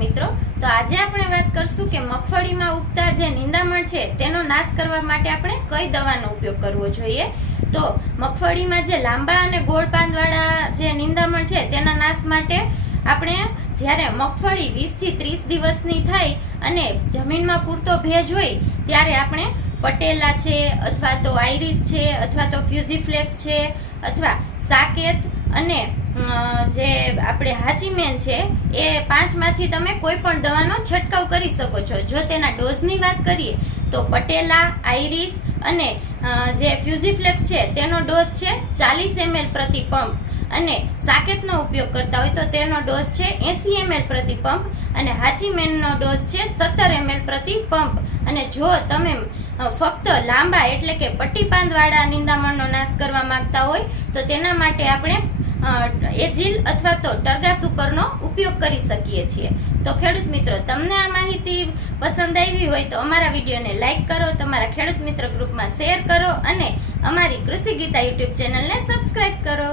મિત્રો, તો આજે આપણે વાત કરશું કે મગફળીમાં ઉગતા જે નિંદામણ છે તેનો નાશ કરવા માટે આપણે કઈ દવાનો ઉપયોગ કરવો જોઈએ। તો મગફળીમાં જે લાંબા અને ગોળ પાંદવાળા જે નિંદામણ છે તેના નાશ માટે આપણે જ્યારે મગફળી 20 થી 30 દિવસની થાય અને જમીનમાં પૂરતો ભેજ હોય ત્યારે આપણે પટેલા છે અથવા તો આઈરિસ છે અથવા તો ફ્યુઝીફ્લેક્સ છે અથવા સાકેત અને જે આપણે હાચીમેન છે એ 5 માંથી તમે કોઈ પણ દવાનો છંટકાવ કરી શકો છો। જો તેના ડોઝની વાત કરીએ તો પટેલા, આઈરિસ અને જે ફ્યુઝીફ્લેક્સ છે તેનો ડોઝ છે 40 ml પ્રતિ પંપ અને સાકેતનો ઉપયોગ કરતા હોય તો તેનો ડોઝ છે 80 ml પ્રતિ પંપ અને હાચીમેનનો ડોઝ છે 17 ml પ્રતિ પંપ। અને જો તમે ફક્ત લાંબા એટલે કે પટ્ટી પાંદવાળા નિંદામણનો નાશ કરવા માંગતા હોય તો તેના માટે આપણે એજિલ અથવા તો ટરગા સુપરનો ઉપયોગ કરી શકીએ છીએ। તો ખેડૂત મિત્રો, તમને આ માહિતી પસંદ આવી હોય તો અમારા વિડીયોને લાઈક કરો, તમારા ખેડૂત મિત્ર ગ્રુપમાં શેર કરો અને અમારી કૃષિ ગીતા યુટ્યુબ ચેનલને સબસ્ક્રાઇબ કરો।